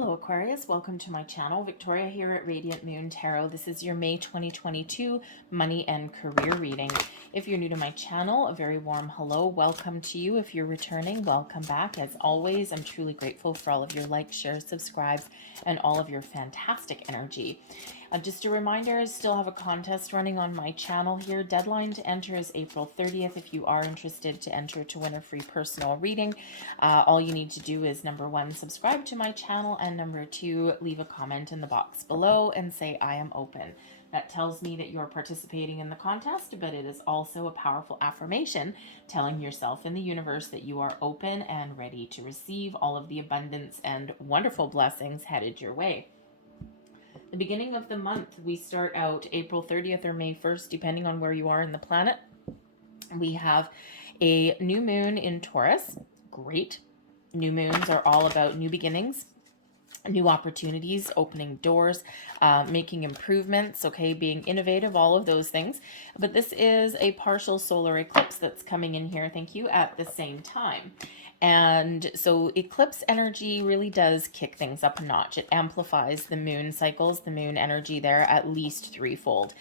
Hello Aquarius, welcome to my channel. Victoria here at Radiant Moon Tarot. This is your May 2022 money and career reading. If you're new to my channel, a very warm hello. Welcome to you. If you're returning, welcome back. As always, I'm truly grateful for all of your likes, shares, subscribes, and all of your fantastic energy. Just a reminder, I still have a contest running on my channel here. Deadline to enter is April 30th. If you are interested to enter to win a free personal reading, all you need to do is number 1, subscribe to my channel, and number 2, leave a comment in the box below and say I am open. That tells me that you're participating in the contest, but it is also a powerful affirmation telling yourself in the universe that you are open and ready to receive all of the abundance and wonderful blessings headed your way. The beginning of the month, we start out April 30th or May 1st, depending on where you are in the planet. We have a new moon in Taurus. Great. New moons are all about new beginnings, new opportunities, opening doors, making improvements, okay, being innovative, all of those things. But this is a partial solar eclipse that's coming in here, thank you, at the same time. And so eclipse energy really does kick things up a notch. It amplifies the moon cycles, the moon energy there at least threefold.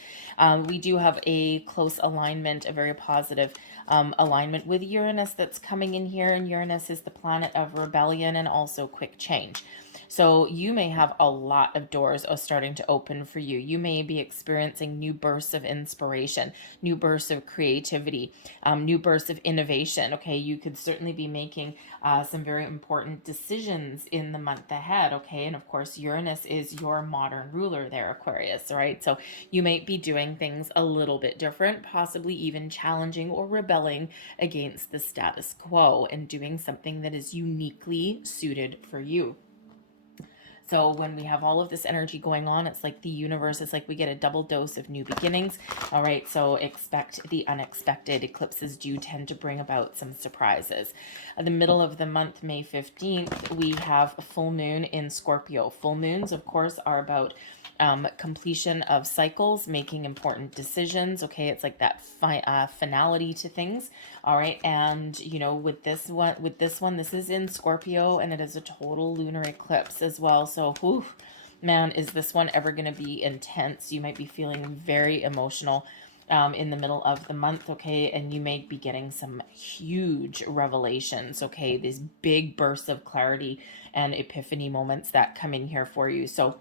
We do have a close alignment, a very positive alignment with Uranus that's coming in here. And Uranus is the planet of rebellion and also quick change. So you may have a lot of doors starting to open for you. You may be experiencing new bursts of inspiration, new bursts of creativity, new bursts of innovation. Okay, you could certainly be making some very important decisions in the month ahead. Okay, and of course Uranus is your modern ruler there, Aquarius. All right, so you might be doing things a little bit different, possibly even challenging or rebelling against the status quo and doing something that is uniquely suited for you. So when we have all of this energy going on, it's like the universe, it's like we get a double dose of new beginnings. All right, so expect the unexpected. Eclipses do tend to bring about some surprises. The middle of the month, May 15th, we have a full moon in Scorpio. Full moons, of course, are about completion of cycles, making important decisions. Okay, it's like that finality to things. All right, and you know, with this one, this is in Scorpio, and it is a total lunar eclipse as well. So, whew, man, is this one ever going to be intense? You might be feeling very emotional in the middle of the month, okay, and you may be getting some huge revelations, okay, these big bursts of clarity and epiphany moments that come in here for you. So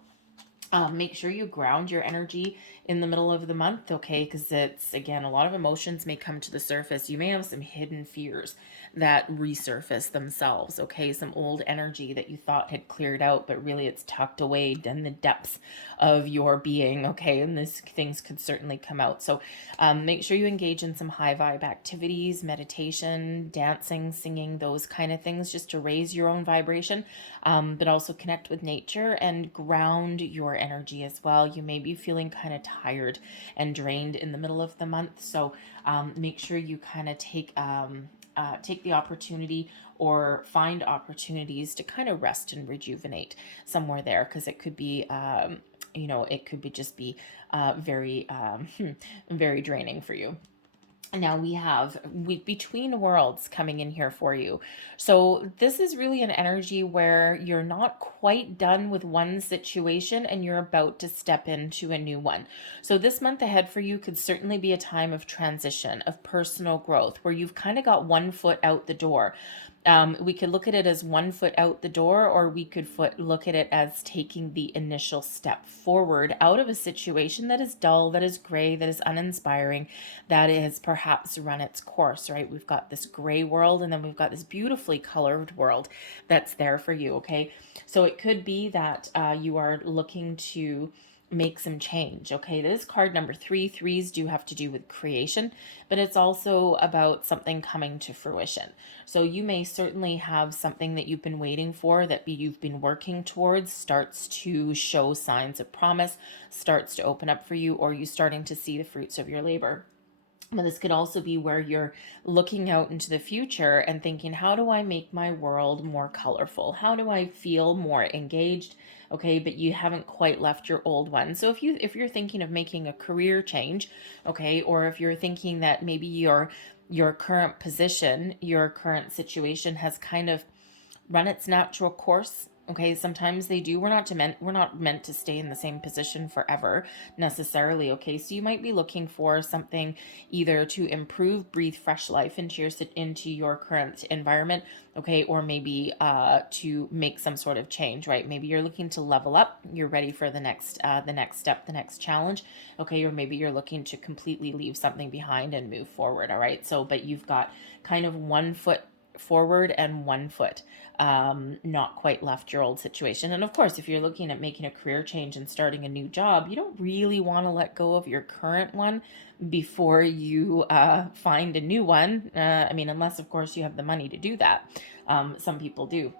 make sure you ground your energy in the middle of the month, okay? Because it's, again, a lot of emotions may come to the surface. You may have some hidden fears that resurface themselves, okay? Some old energy that you thought had cleared out, but really it's tucked away in the depths of your being, okay? And these things could certainly come out. So make sure you engage in some high vibe activities, meditation, dancing, singing, those kind of things, just to raise your own vibration, but also connect with nature and ground your energy as well. You may be feeling kind of tired and drained in the middle of the month, so make sure you kind of take the opportunity or find opportunities to kind of rest and rejuvenate somewhere there, because it could be you know, it could be just be very very draining for you. Now we have between worlds coming in here for you. So this is really an energy where you're not quite done with one situation and you're about to step into a new one. So this month ahead for you could certainly be a time of transition, of personal growth, where you've kind of got one foot out the door. We could look at it as one foot out the door, or we could look at it as taking the initial step forward out of a situation that is dull, that is gray, that is uninspiring, that has perhaps run its course, right? We've got this gray world, and then we've got this beautifully colored world that's there for you, okay? So it could be that you are looking to make some change, okay? This is card number 3. Threes do have to do with creation, but it's also about something coming to fruition. So you may certainly have something that you've been waiting for, that you've been working towards, starts to show signs of promise, starts to open up for you, or you starting to see the fruits of your labor. But this could also be where you're looking out into the future and thinking, how do I make my world more colorful? How do I feel more engaged? Okay, but you haven't quite left your old one. So if you're thinking of making a career change, okay, or if you're thinking that maybe your current position, your current situation has kind of run its natural course Okay, sometimes they do. We're not meant to stay in the same position forever necessarily. Okay, so you might be looking for something either to improve, breathe fresh life into your current environment, okay, or maybe to make some sort of change, right? Maybe you're looking to level up, you're ready for the next step, the next challenge, okay, or maybe you're looking to completely leave something behind and move forward. All right, so but you've got kind of one foot forward and one foot not quite left your old situation. And of course, if you're looking at making a career change and starting a new job, you don't really want to let go of your current one before you find a new one. I mean, unless, of course, you have the money to do that. Some people do.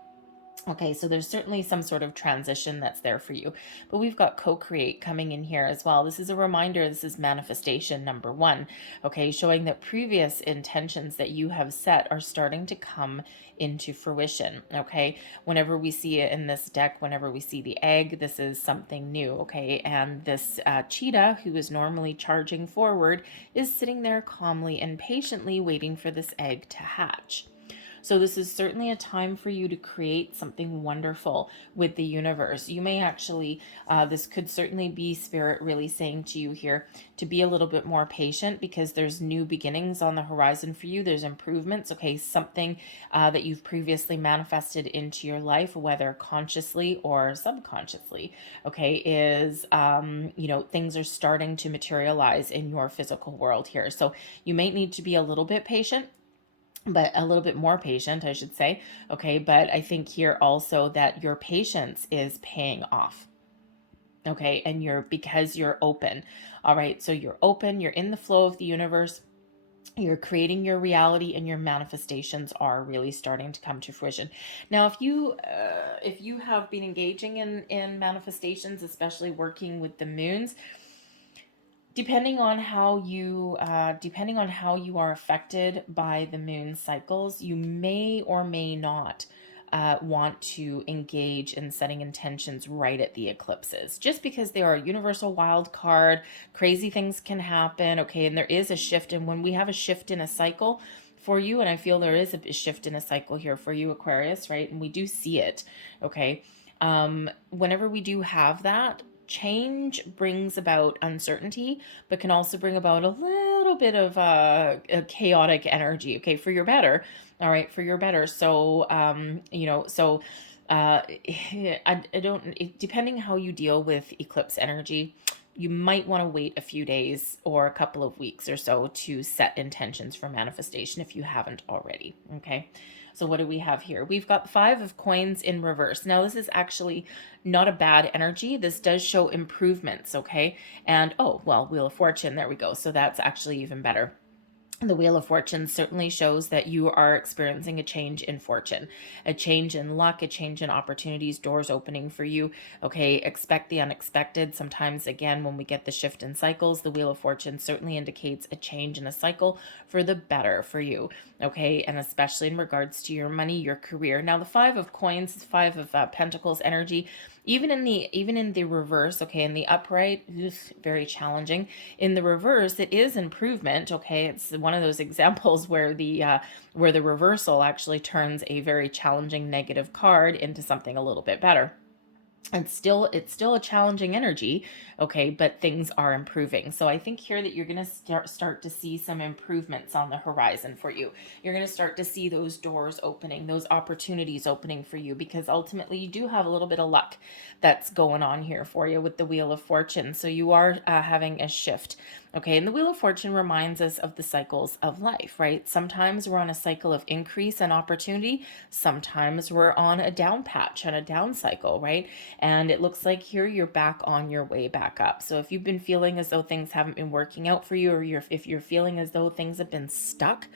Okay, so there's certainly some sort of transition that's there for you. But we've got co-create coming in here as well. This is a reminder, this is manifestation number one, okay, showing that previous intentions that you have set are starting to come into fruition, okay? Whenever we see it in this deck, whenever we see the egg, this is something new, okay? And this cheetah, who is normally charging forward, is sitting there calmly and patiently waiting for this egg to hatch. So this is certainly a time for you to create something wonderful with the universe. You may actually, this could certainly be spirit really saying to you here to be a little bit more patient, because there's new beginnings on the horizon for you. There's improvements. Okay, something that you've previously manifested into your life, whether consciously or subconsciously, okay, is, things are starting to materialize in your physical world here. So you may need to be a little bit patient, but a little bit more patient, I should say. Okay, but I think here also that your patience is paying off. Okay, and because you're open. All right, so you're open, you're in the flow of the universe, you're creating your reality, and your manifestations are really starting to come to fruition. Now, if you have been engaging in manifestations, especially working with the moons, depending on how you are affected by the moon cycles, you may or may not want to engage in setting intentions right at the eclipses, just because they are a universal wild card. Crazy things can happen, okay, and there is a shift. And when we have a shift in a cycle for you, and I feel there is a shift in a cycle here for you, Aquarius, right, and we do see it, okay, whenever we do have that, change brings about uncertainty, but can also bring about a little bit of a chaotic energy, okay, for your better. All right, for your better. So, I don't, depending how you deal with eclipse energy, you might want to wait a few days or a couple of weeks or so to set intentions for manifestation if you haven't already, okay? So what do we have here? We've got 5 of coins in reverse. Now, this is actually not a bad energy. This does show improvements, okay? And, oh, well, Wheel of Fortune, there we go. So that's actually even better. The Wheel of Fortune certainly shows that you are experiencing a change in fortune, a change in luck, a change in opportunities, doors opening for you. Okay, expect the unexpected. Sometimes, again, when we get the shift in cycles, the Wheel of Fortune certainly indicates a change in a cycle for the better for you. Okay, and especially in regards to your money, your career. Now, the 5 of Coins, 5 of Pentacles energy, even in the reverse, okay, in the upright, very challenging. In the reverse, it is improvement, okay. It's one of those examples where the reversal actually turns a very challenging negative card into something a little bit better. It's still a challenging energy, okay, but things are improving. So I think here that you're going to start to see some improvements on the horizon for you. You're going to start to see those doors opening, those opportunities opening for you, because ultimately you do have a little bit of luck that's going on here for you with the Wheel of Fortune. So you are having a shift. Okay, and the Wheel of Fortune reminds us of the cycles of life, right? Sometimes we're on a cycle of increase and opportunity. Sometimes we're on a down patch, on a down cycle, right? And it looks like here you're back on your way back up. So if you've been feeling as though things haven't been working out for you, or if you're feeling as though things have been stuck,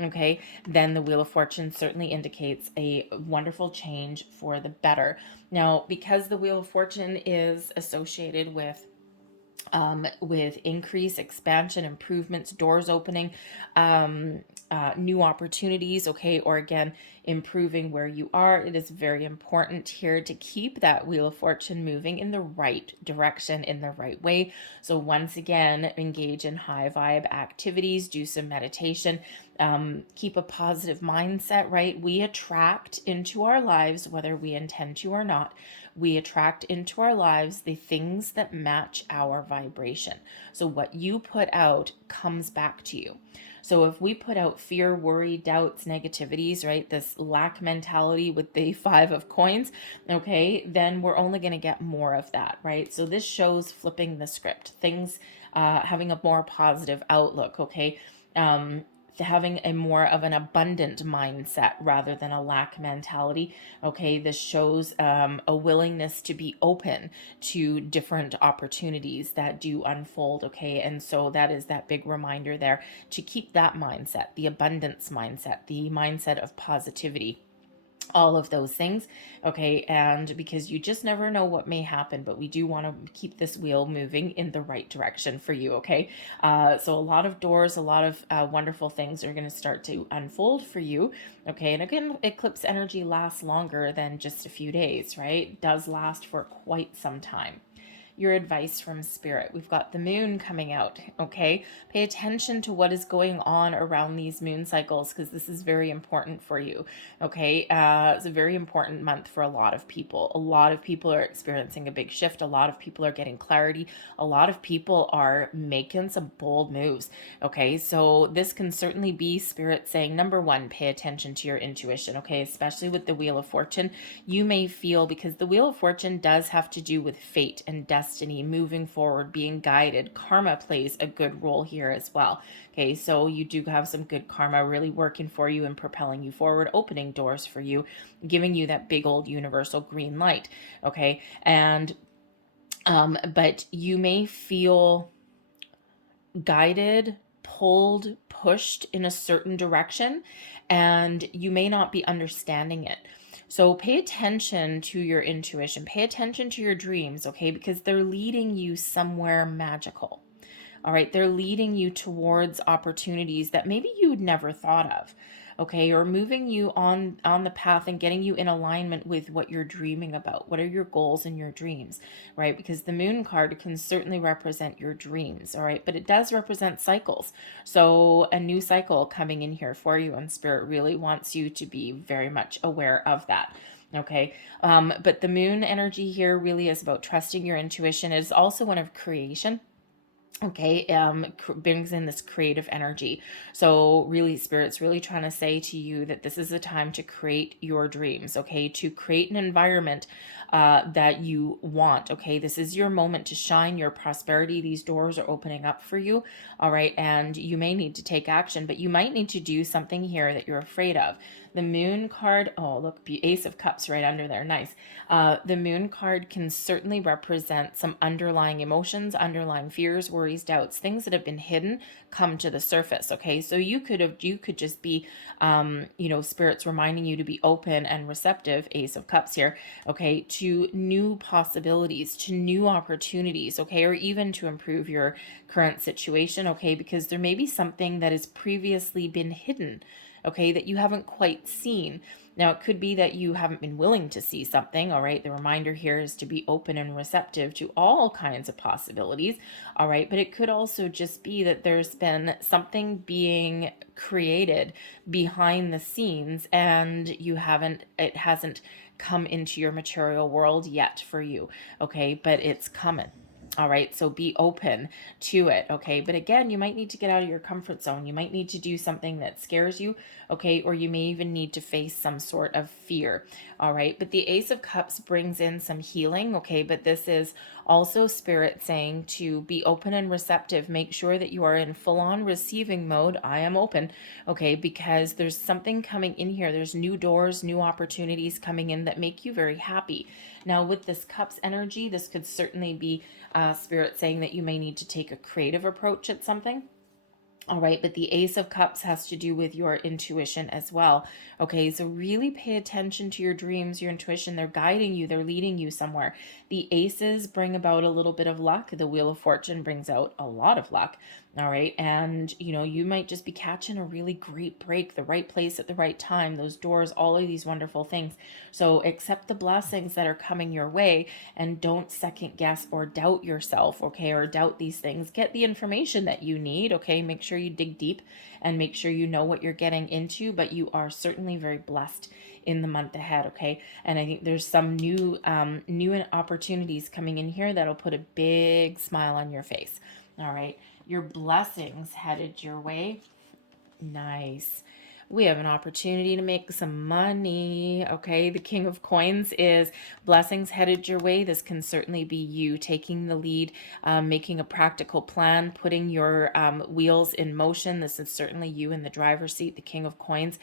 okay, then the Wheel of Fortune certainly indicates a wonderful change for the better. Now, because the Wheel of Fortune is associated with with increase, expansion, improvements, doors opening, new opportunities, okay, or again, improving where you are. It is very important here to keep that Wheel of Fortune moving in the right direction, in the right way. So once again, engage in high vibe activities, do some meditation, keep a positive mindset, right? We attract into our lives, whether we intend to or not, we attract into our lives the things that match our vibration. So what you put out comes back to you. So if we put out fear, worry, doubts, negativities, right, this lack mentality with the 5 of coins, okay, then we're only going to get more of that, right? So this shows flipping the script, things, having a more positive outlook, okay? Having a more of an abundant mindset rather than a lack mentality. Okay, this shows a willingness to be open to different opportunities that do unfold. Okay, and so that is that big reminder there to keep that mindset, the abundance mindset, the mindset of positivity, all of those things. Okay, and because you just never know what may happen, but we do want to keep this wheel moving in the right direction for you. Okay, so a lot of doors, a lot of wonderful things are going to start to unfold for you. Okay, and again, eclipse energy lasts longer than just a few days, right? It does last for quite some time. Your advice from spirit. We've got the moon coming out, okay? Pay attention to what is going on around these moon cycles because this is very important for you, okay? It's a very important month for a lot of people. A lot of people are experiencing a big shift. A lot of people are getting clarity. A lot of people are making some bold moves, okay? So this can certainly be spirit saying, number one, pay attention to your intuition, okay? Especially with the Wheel of Fortune. You may feel, because the Wheel of Fortune does have to do with fate and destiny, moving forward, being guided. Karma plays a good role here as well. Okay, so you do have some good karma really working for you and propelling you forward, opening doors for you, giving you that big old universal green light. Okay, and but you may feel guided, pulled, pushed in a certain direction, and you may not be understanding it. So pay attention to your intuition, pay attention to your dreams, okay? Because they're leading you somewhere magical. All right, they're leading you towards opportunities that maybe you'd never thought of. Okay, or moving you on the path and getting you in alignment with what you're dreaming about. What are your goals and your dreams, right? Because the moon card can certainly represent your dreams, all right? But it does represent cycles. So a new cycle coming in here for you, and spirit really wants you to be very much aware of that. Okay, but the moon energy here really is about trusting your intuition. It is also one of creation. Okay, brings in this creative energy. So really, spirit's really trying to say to you that this is a time to create your dreams, okay? To create an environment that you want, okay? This is your moment to shine, your prosperity. These doors are opening up for you, all right? And you may need to take action, but you might need to do something here that you're afraid of. The moon card, oh, look, Ace of Cups right under there, nice. The moon card can certainly represent some underlying emotions, underlying fears, worries, doubts, things that have been hidden come to the surface, okay? So you could just be, spirits reminding you to be open and receptive, Ace of Cups here, okay, to new possibilities, to new opportunities, okay, or even to improve your current situation, okay, because there may be something that has previously been hidden, okay, that you haven't quite seen. Now, it could be that you haven't been willing to see something, all right? The reminder here is to be open and receptive to all kinds of possibilities, all right? But it could also just be that there's been something being created behind the scenes and it hasn't come into your material world yet for you, okay? But it's coming. All right, so be open to it, okay? But again, you might need to get out of your comfort zone. You might need to do something that scares you, okay? Or you may even need to face some sort of fear, all right? But the Ace of Cups brings in some healing, okay? But this is also spirit saying to be open and receptive. Make sure that you are in full-on receiving mode. I am open, okay? Because there's something coming in here. There's new doors, new opportunities coming in that make you very happy. Now, with this Cups energy, this could certainly be spirit saying that you may need to take a creative approach at something. All right, but the Ace of Cups has to do with your intuition as well. Okay, so really pay attention to your dreams, your intuition. They're guiding you, they're leading you somewhere. The Aces bring about a little bit of luck. The Wheel of Fortune brings out a lot of luck. All right, and you might just be catching a really great break, the right place at the right time, those doors, all of these wonderful things. So accept the blessings that are coming your way and don't second guess or doubt yourself, okay, or doubt these things. Get the information that you need, okay? Make sure you dig deep and make sure you know what you're getting into, but you are certainly very blessed in the month ahead, okay? And I think there's some new opportunities coming in here that'll put a big smile on your face. All right, your blessings headed your way. Nice. We have an opportunity to make some money. Okay, the King of Coins is blessings headed your way. This can certainly be you taking the lead, making a practical plan, putting your wheels in motion. This is certainly you in the driver's seat. The King of Coins,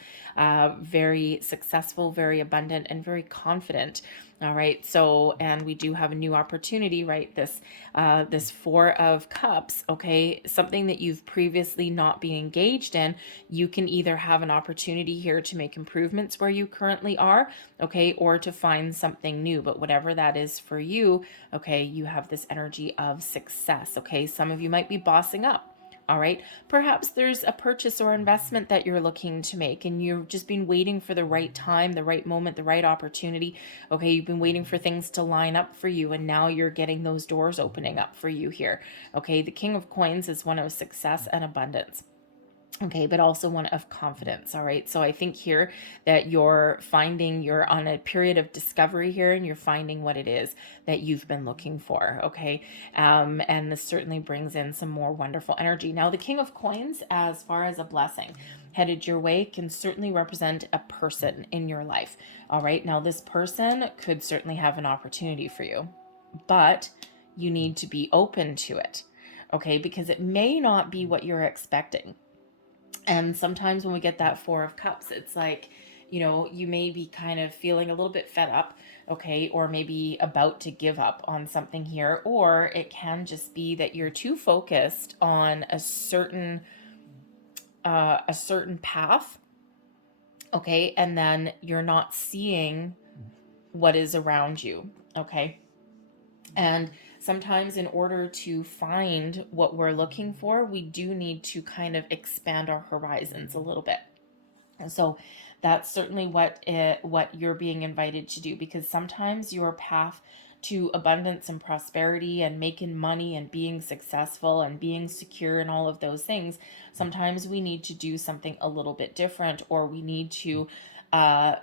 very successful, very abundant, and very confident. All right, so, and we do have a new opportunity, right? This Four of Cups, okay, something that you've previously not been engaged in, you can either have an opportunity here to make improvements where you currently are, okay, or to find something new. But whatever that is for you, okay, you have this energy of success, okay? Some of you might be bossing up. All right. Perhaps there's a purchase or investment that you're looking to make and you've just been waiting for the right time, the right moment, the right opportunity. Okay. You've been waiting for things to line up for you and now you're getting those doors opening up for you here. Okay. The King of Coins is one of success and abundance. Okay, but also one of confidence. All right. So I think here that you're on a period of discovery here and you're finding what it is that you've been looking for. Okay. And this certainly brings in some more wonderful energy. Now, the King of Coins, as far as a blessing headed your way, can certainly represent a person in your life. All right. Now, this person could certainly have an opportunity for you, but you need to be open to it. Okay. Because it may not be what you're expecting. And sometimes when we get that Four of Cups, it's like, you may be kind of feeling a little bit fed up, okay, or maybe about to give up on something here, or it can just be that you're too focused on a certain path, okay, and then you're not seeing what is around you, okay. And sometimes in order to find what we're looking for, we do need to kind of expand our horizons a little bit. And so that's certainly what you're being invited to do, because sometimes your path to abundance and prosperity and making money and being successful and being secure and all of those things, sometimes we need to do something a little bit different, or we need to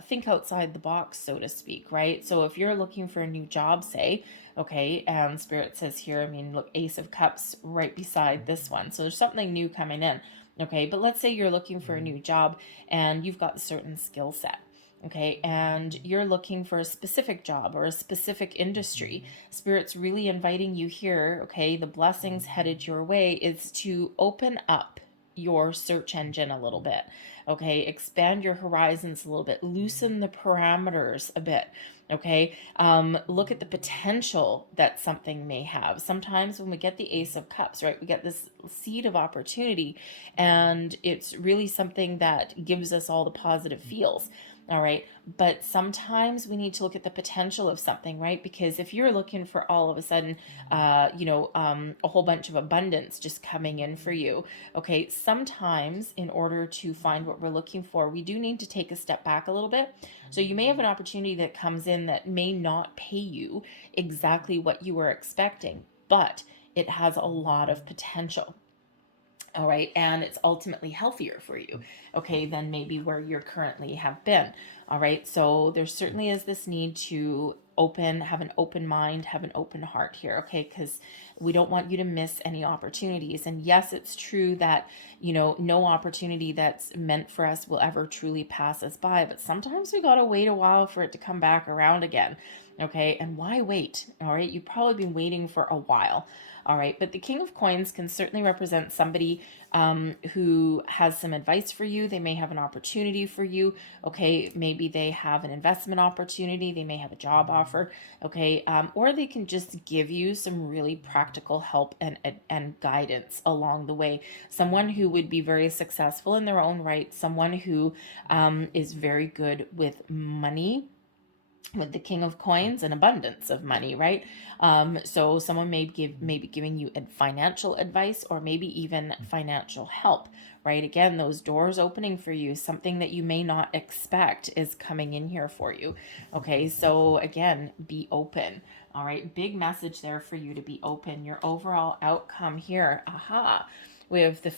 think outside the box, so to speak, right? So if you're looking for a new job, say, okay, and Spirit says here, I mean, look, Ace of Cups right beside this one. So there's something new coming in. Okay, but let's say you're looking for a new job and you've got a certain skill set. Okay, and you're looking for a specific job or a specific industry. Spirit's really inviting you here, okay, the blessings headed your way is to open up your search engine a little bit. Okay, expand your horizons a little bit, loosen the parameters a bit. Okay, look at the potential that something may have. Sometimes when we get the Ace of Cups, right, we get this seed of opportunity, and it's really something that gives us all the positive feels. All right. But sometimes we need to look at the potential of something, right? Because if you're looking for all of a sudden, a whole bunch of abundance just coming in for you, okay, sometimes in order to find what we're looking for, we do need to take a step back a little bit. So you may have an opportunity that comes in that may not pay you exactly what you were expecting, but it has a lot of potential. All right. And it's ultimately healthier for you, okay, than maybe where you're currently have been. All right. So there certainly is this need to have an open mind, have an open heart here, okay, because we don't want you to miss any opportunities. And yes, it's true that, no opportunity that's meant for us will ever truly pass us by, but sometimes we got to wait a while for it to come back around again. Okay. And why wait? All right. You've probably been waiting for a while. All right, but the King of Coins can certainly represent somebody who has some advice for you. They may have an opportunity for you. Okay, maybe they have an investment opportunity. They may have a job offer. Okay, or they can just give you some really practical help and guidance along the way. Someone who would be very successful in their own right. Someone who is very good with money, with the King of Coins and abundance of money, right? So someone may be giving you financial advice, or maybe even financial help, right? Again, those doors opening for you, something that you may not expect is coming in here for you. Okay, so again, be open. All right, big message there for you to be open. Your overall outcome here, aha. We have the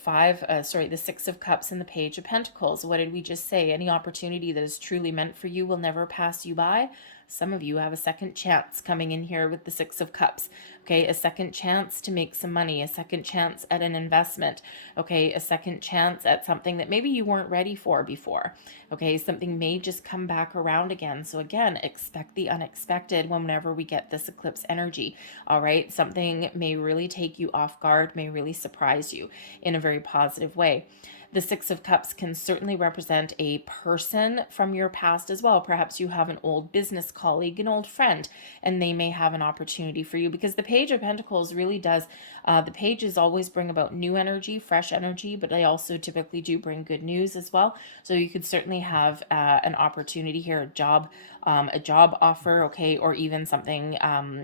Six of Cups and the Page of Pentacles. What did we just say? Any opportunity that is truly meant for you will never pass you by. Some of you have a second chance coming in here with the Six of Cups. Okay, a second chance to make some money, a second chance at an investment. Okay, a second chance at something that maybe you weren't ready for before. Okay, something may just come back around again. So again, expect the unexpected whenever we get this eclipse energy. All right, something may really take you off guard, may really surprise you in a very positive way. The Six of Cups can certainly represent a person from your past as well. Perhaps you have an old business colleague, an old friend, and they may have an opportunity for you, because the Page of Pentacles really does, the pages always bring about new energy, fresh energy, but they also typically do bring good news as well. So you could certainly have an opportunity here, a job offer, okay, or even something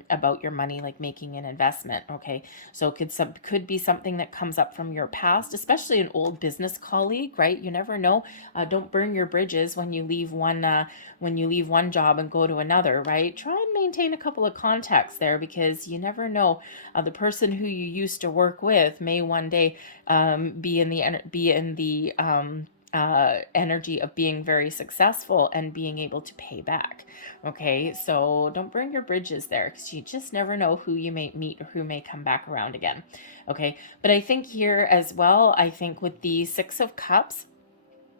about your money, like making an investment, okay. So could be something that comes up from your past, especially an old business colleague, right? You never know. Don't burn your bridges when you leave one job and go to another, right? Try and maintain a couple of contacts there, because you never know. The person who you used to work with may one day be in the energy of being very successful and being able to pay back. Okay, so don't burn your bridges there, because you just never know who you may meet or who may come back around again. Okay, but I think here as well, I think with the Six of Cups,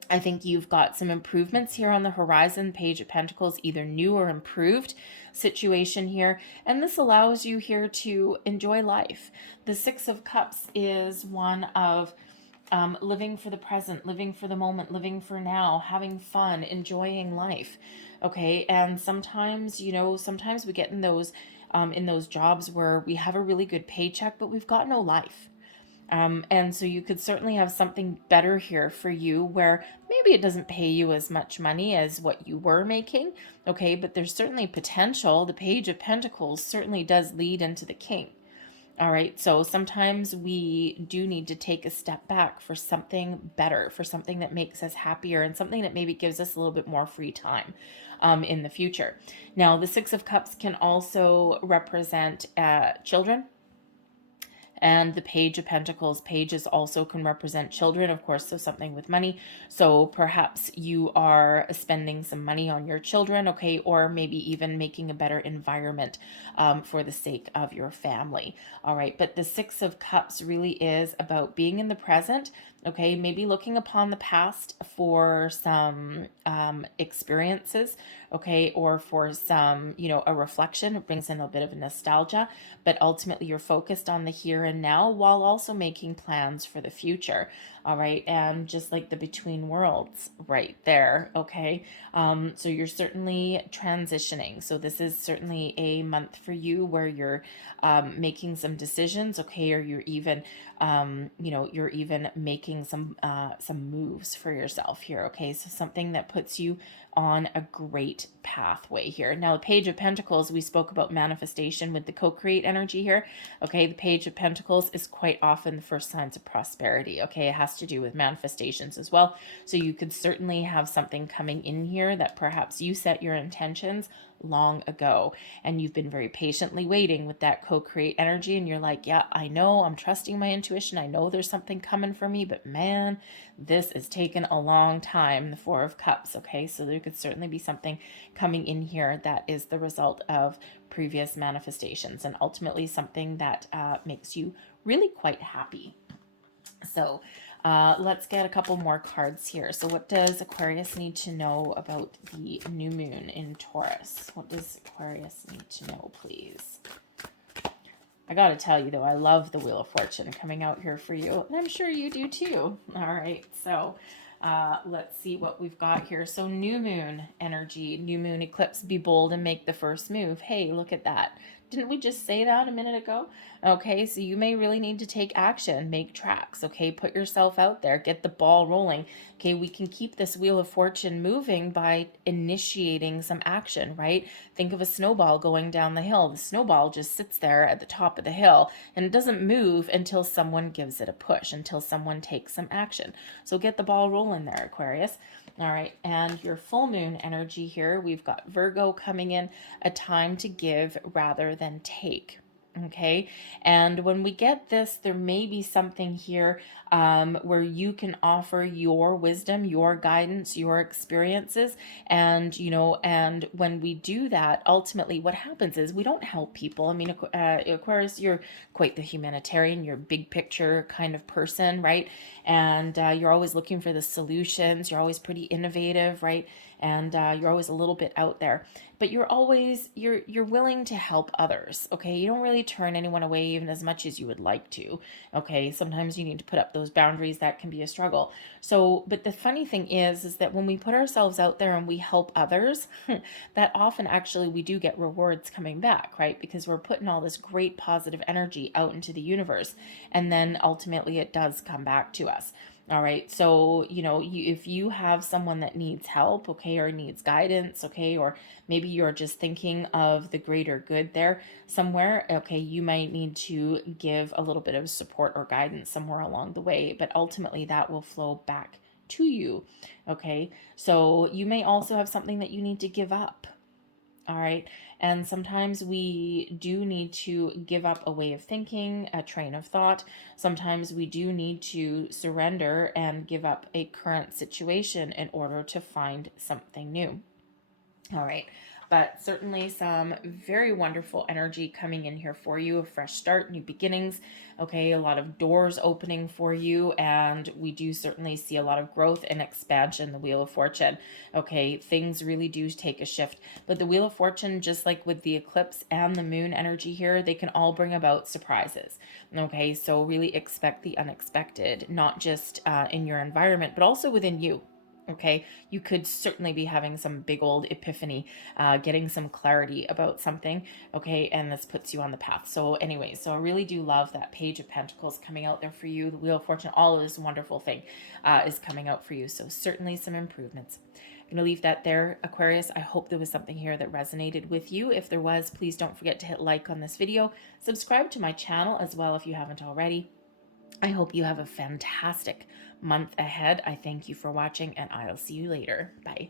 I think you've got some improvements here on the horizon. Page of Pentacles, either new or improved situation here. And this allows you here to enjoy life. The Six of Cups is one of living for the present, living for the moment, living for now, having fun, enjoying life. Okay, and sometimes, sometimes we get in those jobs where we have a really good paycheck, but we've got no life. And so you could certainly have something better here for you, where maybe it doesn't pay you as much money as what you were making, okay, but there's certainly potential. The Page of Pentacles certainly does lead into the King. All right, so sometimes we do need to take a step back for something better, for something that makes us happier, and something that maybe gives us a little bit more free time in the future. Now, the Six of Cups can also represent children. And the Page of Pentacles, pages also can represent children, of course, so something with money. So perhaps you are spending some money on your children, okay, or maybe even making a better environment for the sake of your family. All right, but the Six of Cups really is about being in the present, okay, maybe looking upon the past for some experiences, okay, or for some, a reflection. It brings in a bit of a nostalgia, but ultimately you're focused on the here and now while also making plans for the future. All right, and just like the between worlds right there, okay. So you're certainly transitioning. So this is certainly a month for you where you're making some decisions, okay, or you're even you're even making some moves for yourself here, okay. So something that puts you on a great pathway here. Now, the Page of Pentacles, we spoke about manifestation with the co-create energy here. Okay, the Page of Pentacles is quite often the first signs of prosperity. Okay, it has to do with manifestations as well. So you could certainly have something coming in here that perhaps you set your intentions long ago, and you've been very patiently waiting with that co-create energy, and you're like, yeah, I know, I'm trusting my intuition, I know there's something coming for me, but man, this is taking a long time. The Four of Cups, okay, so there could certainly be something coming in here that is the result of previous manifestations, and ultimately something that makes you really quite happy. So let's get a couple more cards here. So what does Aquarius need to know about the new moon in Taurus? What does Aquarius need to know, please? I gotta tell you though, I love the Wheel of Fortune coming out here for you, and I'm sure you do too. All right, so let's see what we've got here. So new moon energy, new moon eclipse, be bold and make the first move. Hey, look at that. Didn't we just say that a minute ago? Okay, so you may really need to take action, make tracks, okay? Put yourself out there, get the ball rolling. Okay, we can keep this Wheel of Fortune moving by initiating some action, right? Think of a snowball going down the hill. The snowball just sits there at the top of the hill and it doesn't move until someone gives it a push, until someone takes some action. So get the ball rolling there, Aquarius. All right, and your full moon energy here, we've got Virgo coming in, a time to give rather than take. Okay, and when we get this, there may be something here where you can offer your wisdom, your guidance, your experiences, and and when we do that, ultimately, what happens is we don't help people. I mean, Aquarius, you're quite the humanitarian, you're a big picture kind of person, right? And you're always looking for the solutions. You're always pretty innovative, right? And you're always a little bit out there, but you're willing to help others. Okay, you don't really turn anyone away even as much as you would like to. Okay, sometimes you need to put up those boundaries. That can be a struggle. So, but the funny thing is that when we put ourselves out there and we help others, that often actually we do get rewards coming back, right? Because we're putting all this great positive energy out into the universe, and then ultimately it does come back to us. All right. So, if you have someone that needs help, okay, or needs guidance, okay, or maybe you're just thinking of the greater good there somewhere, okay, you might need to give a little bit of support or guidance somewhere along the way, but ultimately that will flow back to you. Okay. So, you may also have something that you need to give up. All right. And sometimes we do need to give up a way of thinking, a train of thought. Sometimes we do need to surrender and give up a current situation in order to find something new. All right. But certainly some very wonderful energy coming in here for you, a fresh start, new beginnings. Okay, a lot of doors opening for you, and we do certainly see a lot of growth and expansion, the Wheel of Fortune. Okay, things really do take a shift. But the Wheel of Fortune, just like with the eclipse and the moon energy here, they can all bring about surprises. Okay, so really expect the unexpected, not just in your environment, but also within you. Okay, you could certainly be having some big old epiphany, getting some clarity about something. Okay, and this puts you on the path. So anyway, so I really do love that Page of Pentacles coming out there for you. The Wheel of Fortune, all of this wonderful thing is coming out for you. So certainly some improvements. I'm going to leave that there, Aquarius. I hope there was something here that resonated with you. If there was, please don't forget to hit like on this video. Subscribe to my channel as well if you haven't already. I hope you have a fantastic month ahead. I thank you for watching, and I'll see you later. Bye.